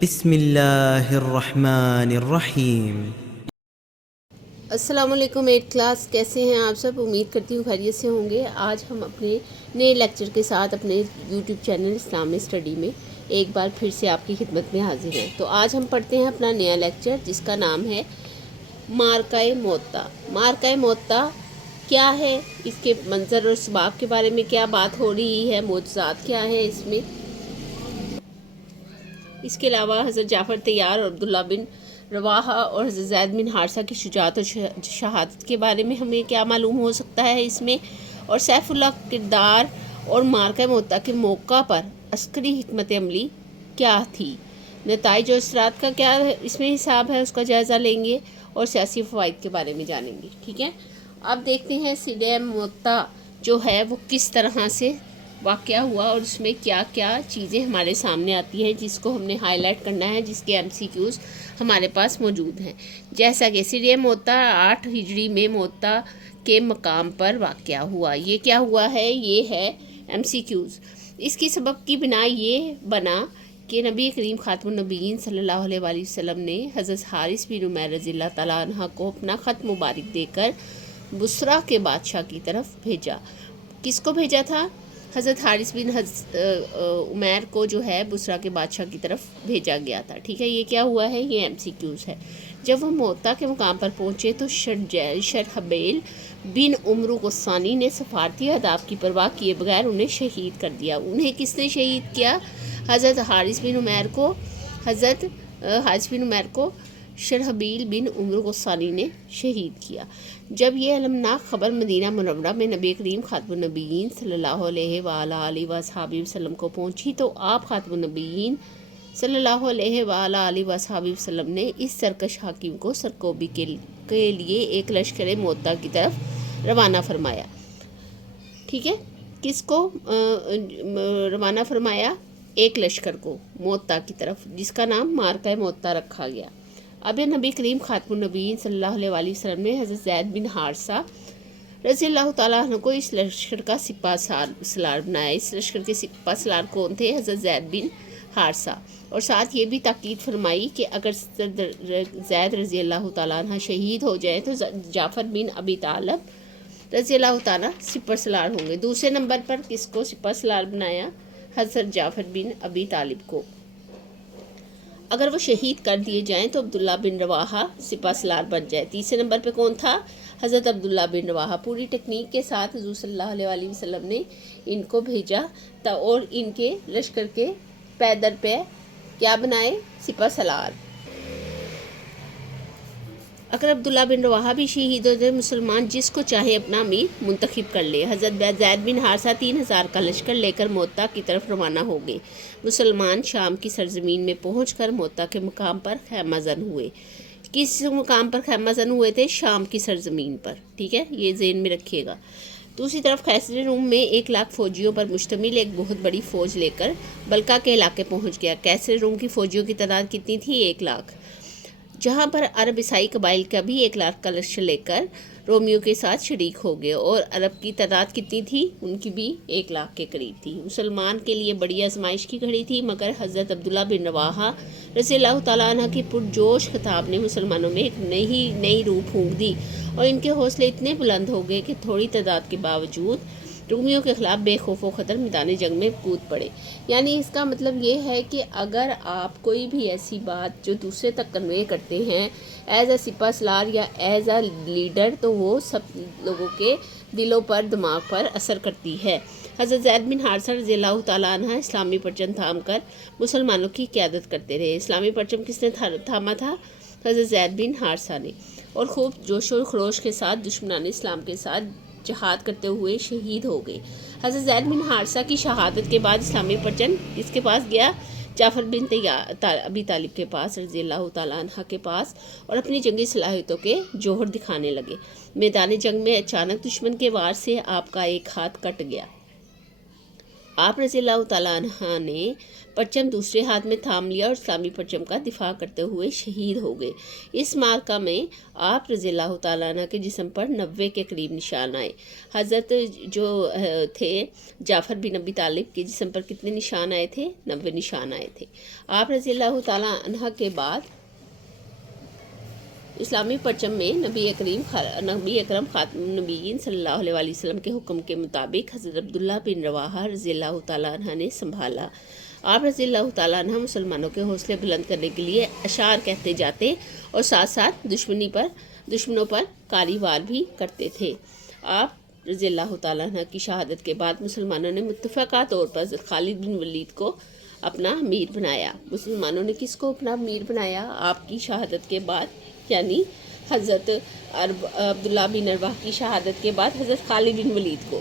بسم اللہ الرحمن الرحیم۔ السلام علیکم 8 کلاس، کیسے ہیں آپ سب؟ امید کرتی ہوں خیریت سے ہوں گے۔ آج ہم اپنے نئے لیکچر کے ساتھ اپنے یوٹیوب چینل اسلامی اسٹڈی میں ایک بار پھر سے آپ کی خدمت میں حاضر ہیں۔ تو آج ہم پڑھتے ہیں اپنا نیا لیکچر جس کا نام ہے معرکہ موطا۔ معرکہ موطا کیا ہے، اس کے منظر اور اسباب کے بارے میں کیا بات ہو رہی ہے، معجزات کیا ہے اس میں۔ اس کے علاوہ حضرت جعفر طیار اور عبداللہ بن رواحہ اور حضرت زید بن حارثہ کی شجاعت اور شہادت کے بارے میں ہمیں کیا معلوم ہو سکتا ہے اس میں، اور سیف اللہ کردار اور معرکہ موطا کے موقع پر عسکری حکمت عملی کیا تھی، نتائج اور اثرات کا کیا اس میں حساب ہے، اس کا جائزہ لیں گے اور سیاسی فوائد کے بارے میں جانیں گے۔ ٹھیک ہے، اب دیکھتے ہیں صلح موطا جو ہے وہ کس طرح سے واقعہ ہوا اور اس میں کیا کیا چیزیں ہمارے سامنے آتی ہیں جس کو ہم نے ہائی لائٹ کرنا ہے، جس کے MCQs ہمارے پاس موجود ہیں۔ جیسا کہ صلح موطا 8 ہجری میں موطا کے مقام پر واقعہ ہوا۔ یہ کیا ہوا ہے، یہ ہے MCQs۔ اس کی سبب کی بنا یہ بنا کہ نبی کریم خاتم النبیین صلی اللہ علیہ وآلہ وسلم نے حضرت حارث بن عمیر رضی اللہ تعالیٰ عنہ کو اپنا خط مبارک دے کر بصرہ کے بادشاہ کی طرف بھیجا۔ کس کو بھیجا تھا؟ حضرت حارث بن عمیر کو جو ہے بصرہ کے بادشاہ کی طرف بھیجا گیا تھا۔ ٹھیک ہے، یہ کیا ہوا ہے، یہ MCQs ہے۔ جب وہ موطا کے مقام پر پہنچے تو شرحبیل بن عمرو غسانی نے سفارتی آداب کی پرواہ کیے بغیر انہیں شہید کر دیا۔ انہیں کس نے شہید کیا؟ حضرت حارث بن عمیر کو شرحبیل بن عمرو غسانی نے شہید کیا۔ جب یہ المناک خبر مدینہ منورہ میں نبی کریم خاتم النبیین صلی اللہ علیہ وآلہ وصحبہ وسلم کو پہنچی تو آپ خاتم النبیین صلی اللہ علیہ وآلہ وصحبہ وسلم نے اس سرکش حاکم کو سرکوبی کے لیے ایک لشکر موطا کی طرف روانہ فرمایا۔ ٹھیک ہے، کس کو روانہ فرمایا؟ ایک لشکر کو موطا کی طرف، جس کا نام معرکہ موطا رکھا گیا۔ اب نبی کریم خاتم النبیین صلی اللہ علیہ وآلہ وسلم نے حضرت زید بن حارثہ رضی اللہ تعالیٰ عنہ کو اس لشکر کا سپہ سالار بنایا۔ اس لشکر کے سپہ سالار کون تھے؟ حضرت زید بن حارثہ، اور ساتھ یہ بھی تاکید فرمائی کہ اگر زید رضی اللہ تعالیٰ عنہ شہید ہو جائیں تو جعفر بن ابی طالب رضی اللہ تعالیٰ سپہ سالار ہوں گے۔ دوسرے نمبر پر کس کو سپہ سالار بنایا؟ حضرت جعفر بن ابی طالب کو۔ اگر وہ شہید کر دیے جائیں تو عبداللہ بن رواحہ سپہ سالار بن جائے۔ تیسرے نمبر پہ کون تھا؟ حضرت عبداللہ بن رواحہ۔ پوری ٹیکنیک کے ساتھ حضور صلی اللہ علیہ وآلہ وسلم نے ان کو بھیجا تھا اور ان کے لشکر کے پیدر پہ کیا بنائے؟ سپہ سالار۔ اگر عبداللہ بن رواحہ بھی شہید ہو جائے، مسلمان جس کو چاہے اپنا امیر منتخب کر لے۔ حضرت زید بن حارثہ 3000 کا لشکر لے کر موطا کی طرف روانہ ہو گئے۔ مسلمان شام کی سرزمین میں پہنچ کر موطا کے مقام پر خیمہ زن ہوئے۔ کس مقام پر خیمہ زن ہوئے تھے؟ شام کی سرزمین پر۔ ٹھیک ہے، یہ ذہن میں رکھیے گا۔ دوسری طرف قیصر روم میں 1 لاکھ فوجیوں پر مشتمل ایک بہت بڑی فوج لے کر بلقا کے علاقے پہنچ گیا۔ قیصر روم کی فوجیوں کی تعداد کتنی تھی؟ 1 لاکھ، جہاں پر عرب عیسائی قبائل کا بھی 1 لاکھ کا لشکر لے کر رومیوں کے ساتھ شریک ہو گئے، اور عرب کی تعداد کتنی تھی؟ ان کی بھی 1 لاکھ کے قریب تھی۔ مسلمان کے لیے بڑی آزمائش کی گھڑی تھی، مگر حضرت عبداللہ بن رواحہ رضی اللہ تعالیٰ عنہ کی پرجوش خطاب نے مسلمانوں میں ایک نئی روح پھونک دی، اور ان کے حوصلے اتنے بلند ہو گئے کہ تھوڑی تعداد کے باوجود رومیوں کے خلاف بے خوف و خطر میدان جنگ میں کود پڑے۔ یعنی اس کا مطلب یہ ہے کہ اگر آپ کوئی بھی ایسی بات جو دوسرے تک کنوے کرتے ہیں ایز اے سپہ سالار یا ایز اے لیڈر، تو وہ سب لوگوں کے دلوں پر، دماغ پر اثر کرتی ہے۔ حضرت زید بن حارثہ رضی اللہ تعالیٰ عنہ اسلامی پرچم تھام کر مسلمانوں کی قیادت کرتے رہے۔ اسلامی پرچم کس نے تھاما تھا؟ حضرت زید بن حارثہ نے، اور خوب جوش و خروش کے ساتھ دشمنان اسلام کے ساتھ جہاد کرتے ہوئے شہید ہو گئے۔ حضرت زید بن حارثہ کی شہادت کے بعد اسلامی پرچم کس کے پاس گیا؟ جعفر بن ابی طالب کے پاس رضی اللہ تعالیٰ عنہ کے پاس، اور اپنی جنگی صلاحیتوں کے جوہر دکھانے لگے۔ میدان جنگ میں اچانک دشمن کے وار سے آپ کا ایک ہاتھ کٹ گیا۔ آپ رضی اللہ تعالیٰ عنہ نے پرچم دوسرے ہاتھ میں تھام لیا اور اسلامی پرچم کا دفاع کرتے ہوئے شہید ہو گئے۔ اس معرکہ میں آپ رضی اللہ تعالیٰ عنہ کے جسم پر 90 کے قریب نشان آئے۔ حضرت جو تھے جعفر بن ابی طالب کے جسم پر کتنے نشان آئے تھے؟ 90 نشان آئے تھے۔ آپ رضی اللہ تعالیٰ عنہ کے بعد اسلامی پرچم میں نبی اکرم خاتم النبیین صلی اللہ علیہ وآلہ وسلم کے حکم کے مطابق حضرت عبداللہ بن رواحہ رضی اللہ تعالیٰ عنہ نے سنبھالا۔ آپ رضی اللہ تعالیٰ عنہ مسلمانوں کے حوصلے بلند کرنے کے لیے اشعار کہتے جاتے اور ساتھ ساتھ دشمنوں پر کاری وار بھی کرتے تھے۔ آپ رضی اللہ تعالیٰ عنہ کی شہادت کے بعد مسلمانوں نے متفقہ طور پر حضرت خالد بن ولید کو اپنا امیر بنایا۔ مسلمانوں نے کس کو اپنا امیر بنایا؟ آپ کی شہادت کے بعد، یعنی حضرت عبداللہ بن رواحہ کی شہادت کے بعد حضرت خالد بن ولید کو۔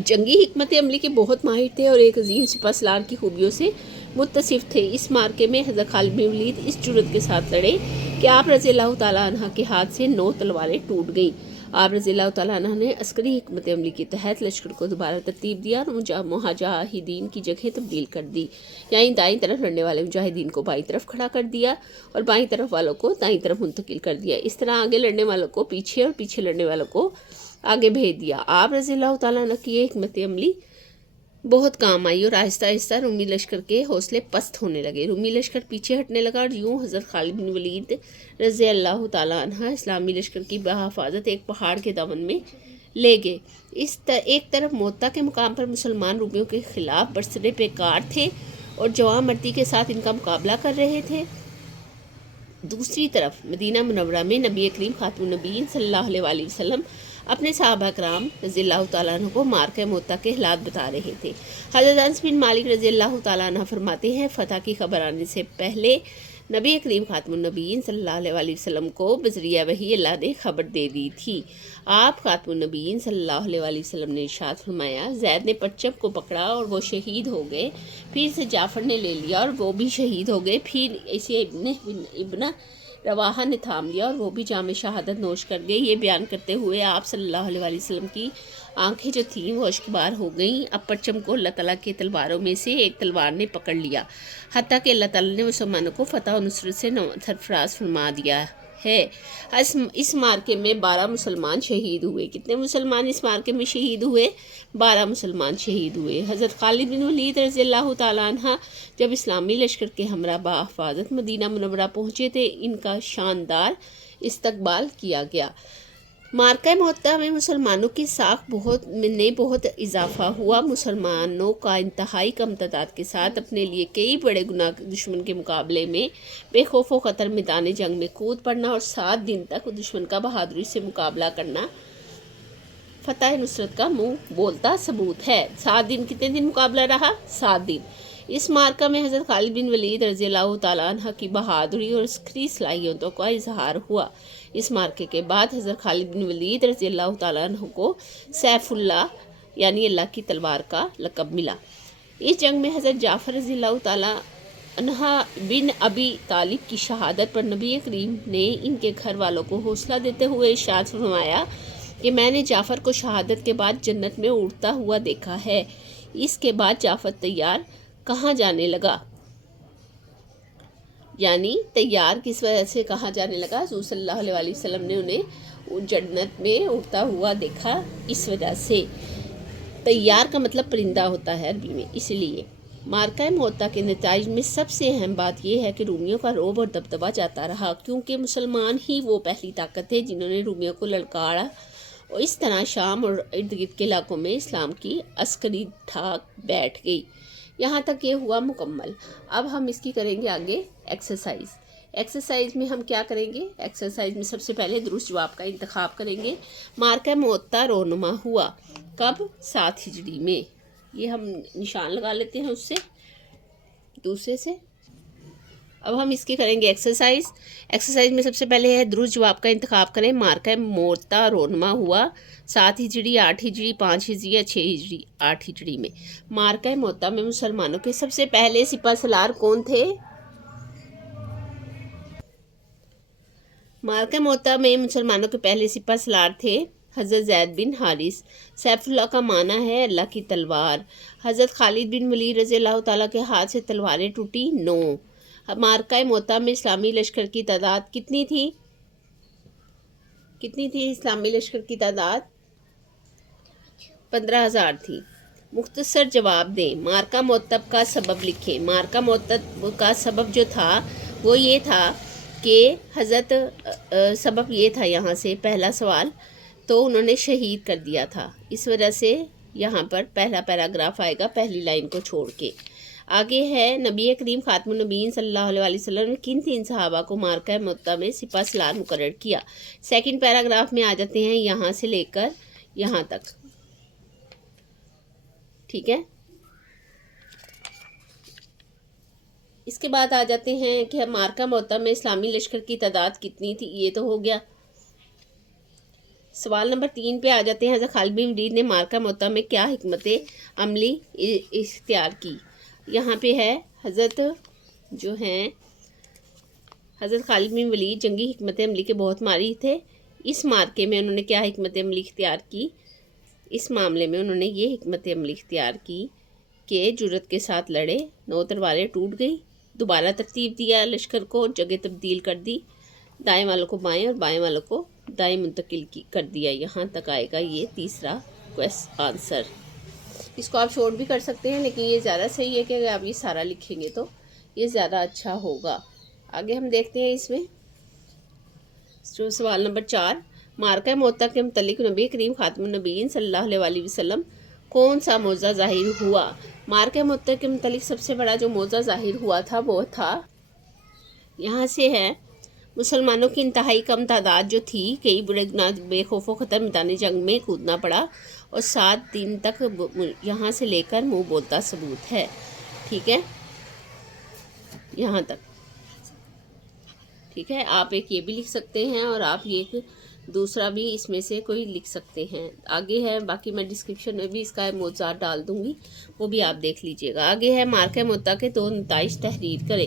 جنگی حکمت عملی کے بہت ماہر تھے اور ایک عظیم سپہ سالار کی خوبیوں سے متصف تھے۔ اس معرکے میں حضرت خالد بن ولید اس جرأت کے ساتھ لڑے کہ آپ رضی اللہ تعالیٰ عنہ کے ہاتھ سے 9 تلواریں ٹوٹ گئیں۔ آپ رضی اللہ تعالیٰ عنہ نے عسکری حکمت عملی کے تحت لشکر کو دوبارہ ترتیب دیا اور مجاہدین کی جگہ تبدیل کر دی، یعنی دائیں طرف لڑنے والے مجاہدین کو بائیں طرف کھڑا کر دیا اور بائیں طرف والوں کو دائیں طرف منتقل کر دیا۔ اس طرح آگے لڑنے والوں کو پیچھے اور پیچھے لڑنے والوں کو آگے بھیج دیا۔ آپ رضی اللہ تعالیٰ عنہ کی یہ حکمت عملی بہت کام آئی اور آہستہ آہستہ رومی لشکر کے حوصلے پست ہونے لگے۔ رومی لشکر پیچھے ہٹنے لگا اور یوں حضرت خالد بن ولید رضی اللہ تعالیٰ عنہ اسلامی لشکر کی بحفاظت ایک پہاڑ کے دامن میں لے گئے۔ ایک طرف موتا کے مقام پر مسلمان رومیوں کے خلاف برسر پیکار تھے اور جواں مردی کے ساتھ ان کا مقابلہ کر رہے تھے، دوسری طرف مدینہ منورہ میں نبی کریم خاتم النبیین صلی اللہ علیہ وآلہ وسلم اپنے صحابہ کرام رضی اللہ تعالیٰ عنہ کو معرکہ موتا کے حالات بتا رہے تھے۔ حضرت انس بن مالک رضی اللہ تعالیٰ عنہ فرماتے ہیں، فتح کی خبر آنے سے پہلے نبی کریم خاتم النبیین صلی اللہ علیہ وآلہ وسلم کو بذریعہ وحی اللہ نے خبر دے دی تھی۔ آپ خاتم النبیین صلی اللہ علیہ وآلہ وسلم نے ارشاد فرمایا، زید نے پرچم کو پکڑا اور وہ شہید ہو گئے، پھر اسے جعفر نے لے لیا اور وہ بھی شہید ہو گئے، پھر اسے ابن رواحہ نے تھام لیا اور وہ بھی جام شہادت نوش کر گئے۔ یہ بیان کرتے ہوئے آپ صلی اللہ علیہ وآلہ وسلم کی آنکھیں جو تھیں وہ اشکبار ہو گئیں۔ اب پرچم کو اللہ تعالیٰ کے تلواروں میں سے ایک تلوار نے پکڑ لیا، حتیٰ کہ اللہ تعالیٰ نے مسلمانوں کو فتح و نصرت سے سرفراز فرما دیا ہے۔ اس معرکے میں 12 مسلمان شہید ہوئے۔ کتنے مسلمان اس معرکے میں شہید ہوئے؟ 12 مسلمان شہید ہوئے۔ حضرت خالد بن ولید رضی اللہ تعالیٰ عنہ جب اسلامی لشکر کے ہمراہ بحفاظت مدینہ منورہ پہنچے تھے، ان کا شاندار استقبال کیا گیا۔ معرکہ موتا میں مسلمانوں کی ساکھ بہت اضافہ ہوا۔ مسلمانوں کا انتہائی کم تعداد کے ساتھ اپنے لیے کئی بڑے گناہ دشمن کے مقابلے میں بے خوف و خطر میدان جنگ میں کود پڑنا اور 7 دن تک دشمن کا بہادری سے مقابلہ کرنا فتح نصرت کا منہ بولتا ثبوت ہے۔ 7 دن کتنے دن مقابلہ رہا؟ 7 دن۔ اس معرکہ میں حضرت خالد بن ولید رضی اللہ تعالیٰ عنہ کی بہادری اور عسکری صلاحیتوں کا اظہار ہوا۔ اس معرکے کے بعد حضرت خالد بن ولید رضی اللہ تعالیٰ عنہ کو سیف اللہ یعنی اللہ کی تلوار کا لقب ملا۔ اس جنگ میں حضرت جعفر رضی اللہ تعالیٰ عنہ بن ابی طالب کی شہادت پر نبی کریم نے ان کے گھر والوں کو حوصلہ دیتے ہوئے ارشاد فرمایا کہ میں نے جعفر کو شہادت کے بعد جنت میں اڑتا ہوا دیکھا ہے۔ اس کے بعد جعفر تیار کہاں جانے لگا، یعنی تیار کس وجہ سے کہاں جانے لگا؟ حضور صلی اللہ علیہ وآلہ وسلم نے انہیں جنت میں اڑتا ہوا دیکھا، اس وجہ سے۔ تیار کا مطلب پرندہ ہوتا ہے عربی میں، اس لیے۔ معرکہ موتا کے نتائج میں سب سے اہم بات یہ ہے کہ رومیوں کا رعب اور دبدبہ جاتا رہا، کیونکہ مسلمان ہی وہ پہلی طاقت تھے جنہوں نے رومیوں کو للکارا اور اس طرح شام اور ارد گرد کے علاقوں میں اسلام کی عسکری ٹھاک بیٹھ گئی۔ یہاں تک یہ ہوا مکمل۔ اب ہم اس کی کریں گے آگے ایکسرسائز میں ہم کیا کریں گے؟ ایکسرسائز میں سب سے پہلے درست جواب کا انتخاب کریں گے۔ معرکہ موتا رونما ہوا کب؟ 7 ہجری میں۔ یہ ہم نشان لگا لیتے ہیں اس سے دوسرے سے۔ اب ہم اس کی کریں گے ایکسرسائز میں سب سے پہلے ہے درست جواب کا انتخاب کریں۔ معرکہ موتا رونما ہوا 7 ہجری، 8 ہجری، 5 ہجری یا 6 ہجری؟ 8 ہجری میں۔ معرکہ موتا میں مسلمانوں کے سب سے پہلے سپہ سالار کون تھے؟ معرکہ موتا میں مسلمانوں کے پہلے سپہ سالار تھے حضرت زید بن حارث۔ سیف اللہ کا معنی ہے اللہ کی تلوار۔ حضرت خالد بن ولید رضی اللہ تعالیٰ کے ہاتھ سے تلواریں ٹوٹی 9۔ معرکہ موتا میں اسلامی لشکر کی تعداد کتنی تھی؟ اسلامی لشکر کی تعداد 15,000 تھی۔ مختصر جواب دیں۔ معرکہ موتب کا سبب لکھیں۔ معرکہ موتب کا سبب جو تھا وہ یہ تھا کہ سبب یہ تھا، یہاں سے پہلا سوال تو انہوں نے شہید کر دیا تھا، اس وجہ سے یہاں پر پہلا پیراگراف آئے گا پہلی لائن کو چھوڑ کے۔ آگے ہے نبی کریم خاتم النبیین صلی اللہ علیہ وسلم نے کن 3 صحابہ کو معرکہ موتا میں سپہ سالار مقرر کیا؟ سیکنڈ پیراگراف میں آ جاتے ہیں یہاں سے لے کر یہاں تک، ٹھیک ہے۔ اس کے بعد آ جاتے ہیں کہ معرکہ موتا میں اسلامی لشکر کی تعداد کتنی تھی، یہ تو ہو گیا۔ سوال نمبر 3 پہ آ جاتے ہیں حضرت خالد بن ولید نے معرکہ موتا میں کیا حکمت عملی اختیار کی؟ یہاں پہ ہے حضرت خالد بن ولید جنگی حکمت عملی کے بہت ماہر تھے۔ اس معرکے میں انہوں نے کیا حکمت عملی اختیار کی؟ اس معاملے میں انہوں نے یہ حکمت عملی اختیار کی کہ جرأت کے ساتھ لڑے، 9 تلواریں ٹوٹ گئی، دوبارہ ترتیب دیا لشکر کو، جگہ تبدیل کر دی، دائیں والوں کو بائیں اور بائیں والوں کو دائیں منتقل کر دیا۔ یہاں تک آئے گا یہ تیسرا آنسر۔ اس کو آپ شارٹ بھی کر سکتے ہیں، لیکن یہ زیادہ صحیح ہے کہ اگر آپ یہ سارا لکھیں گے تو یہ زیادہ اچھا ہوگا۔ آگے ہم دیکھتے ہیں اس میں سوال نمبر 4، معرکہ موتا کے متعلق نبی کریم خاتم النبیین صلی اللہ علیہ وسلم کون سا معجزہ ظاہر ہوا؟ معرکہ موتا کے متعلق سب سے بڑا جو معجزہ ظاہر ہوا تھا وہ تھا، یہاں سے ہے، مسلمانوں کی انتہائی کم تعداد جو تھی، کئی بڑے گناہ بے خوف و خطر میدان جنگ میں کودنا پڑا، اور 7 دن تک یہاں سے لے کر منہ بولتا ثبوت ہے، ٹھیک ہے، یہاں تک، ٹھیک ہے۔ آپ ایک یہ بھی لکھ سکتے ہیں اور آپ ایک دوسرا بھی اس میں سے کوئی لکھ سکتے ہیں۔ آگے ہے، باقی میں ڈسکرپشن میں بھی اس کا موضوعات ڈال دوں گی، وہ بھی آپ دیکھ لیجئے گا۔ آگے ہے معرکہ موتا کے 2 نتائج تحریر کریں۔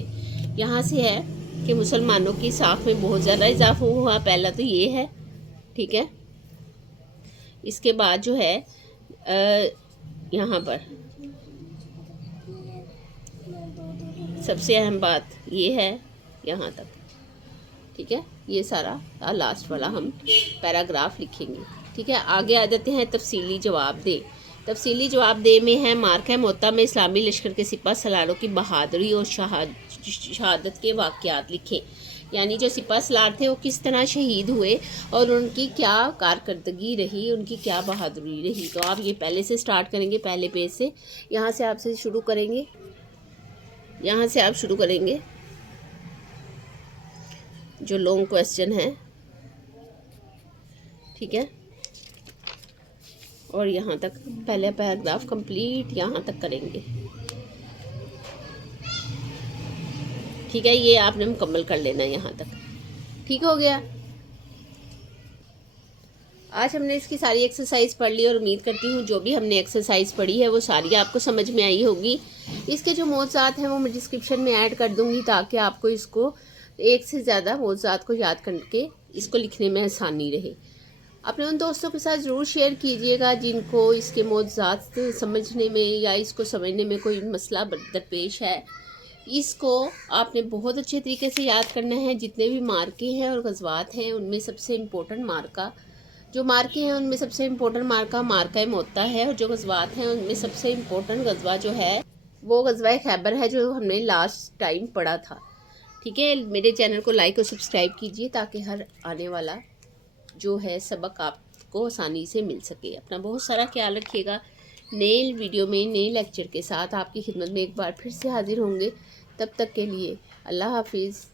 یہاں سے ہے کہ مسلمانوں کی ساکھ میں بہت زیادہ اضافہ ہوا، پہلا تو یہ ہے، ٹھیک ہے۔ اس کے بعد جو ہے یہاں پر سب سے اہم بات یہ ہے، یہاں تک، ٹھیک ہے، یہ سارا لاسٹ والا ہم پیراگراف لکھیں گے، ٹھیک ہے۔ آگے آ جاتے ہیں تفصیلی جواب دے۔ تفصیلی جواب دے میں ہے معرکہ موتا میں اسلامی لشکر کے سپہ سالاروں کی بہادری اور شہادت کے واقعات لکھیں، یعنی جو سپہ سالار تھے وہ کس طرح شہید ہوئے اور ان کی کیا کارکردگی رہی، ان کی کیا بہادری رہی۔ تو آپ یہ پہلے سے سٹارٹ کریں گے، پہلے پیج سے، یہاں سے آپ سے شروع کریں گے، یہاں سے آپ شروع کریں گے جو لانگ کویسچن ہے، ٹھیک ہے، اور یہاں تک پہلے پیراگراف کمپلیٹ یہاں تک کریں گے، ٹھیک ہے۔ یہ آپ نے مکمل کر لینا ہے یہاں تک، ٹھیک ہو گیا۔ آج ہم نے اس کی ساری ایکسرسائز پڑھ لی اور امید کرتی ہوں جو بھی ہم نے ایکسرسائز پڑھی ہے وہ ساری آپ کو سمجھ میں آئی ہوگی۔ اس کے جو موضوعات ہیں وہ میں ڈسکرپشن میں ایڈ کر دوں گی تاکہ آپ کو اس کو ایک سے زیادہ موضوعات کو یاد کر کے اس کو لکھنے میں آسانی رہے۔ اپنے ان دوستوں کے ساتھ ضرور شیئر کیجئے گا جن کو اس کے موضوعات سمجھنے میں یا اس کو سمجھنے میں کوئی مسئلہ درپیش ہے۔ اس کو آپ نے بہت اچھے طریقے سے یاد کرنا ہے۔ جتنے بھی مارکے ہیں اور غزوات ہیں ان میں سب سے امپورٹنٹ مارکہ جو مارکے ہیں ان میں سب سے امپورٹنٹ مارکہ معرکہ موتا ہے، اور جو غزوات ہیں ان میں سب سے امپورٹنٹ غزوہ جو ہے وہ غزوہ خیبر ہے جو ہم نے لاسٹ ٹائم پڑھا تھا، ٹھیک ہے۔ میرے چینل کو لائک اور سبسکرائب کیجئے تاکہ ہر آنے والا جو ہے سبق آپ کو آسانی سے مل سکے۔ اپنا بہت سارا خیال رکھیے گا۔ نئے ویڈیو میں نئے لیکچر کے ساتھ آپ کی خدمت میں ایک بار پھر سے حاضر ہوں گے۔ تب تک کے لیے اللہ حافظ۔